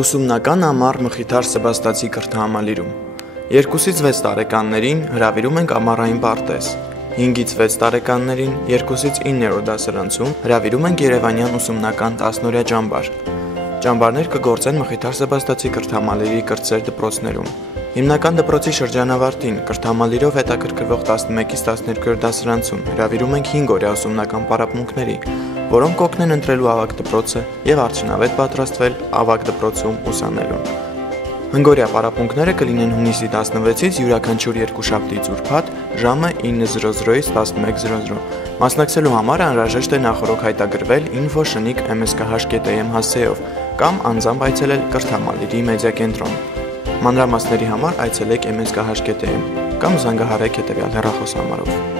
Ուսումնական ամառ Մխիթար Սեբաստացի կրթահամալիրում 2-ից 6 տարեկաններին հրավիրում ենք ամառային պարտեզ, 5-ից 6 տարեկաններին 2-ից 9-րդ դասարանցում հրավիրում ենք երևանյան ուսումնական 10-օրյա ճամբար։ Ճամբարներ կգործեն Մխիթար Սեբաստացի կրթահամալիրի կրտսեր դպրոցներում։ Հիմնական դպրոցի շրջանավարտին կրթահամալիրով հետաքրքրվող 11-ից 12-րդ դասարանցում հրավիրում ենք 5-օրյա ուսումնական պարապմունքների, որոնք կօգնեն ընտրելու ավագ դպրոցը եւ արդյունավետ պատրաստվել ավագ դպրոցում ուսանելուն։ Հնգորյա պարապմունքները կլինեն հունիսի 16-ից յուրաքանչյուր երկուշաբթի ուրբաթ ժամը 9:00-ից 11:00։ Մասնակցելու համար անհրաժեշտ է նախօրոք հայտագրվել info@mskh.am հասցեով կամ անձամբ այցելել կրթահամալիրի մեդիա կենտրոն։ Մանրամասների համար այցելեք mskh.am կամ զանգահարեք հետևյալ հեռախոսահամարով։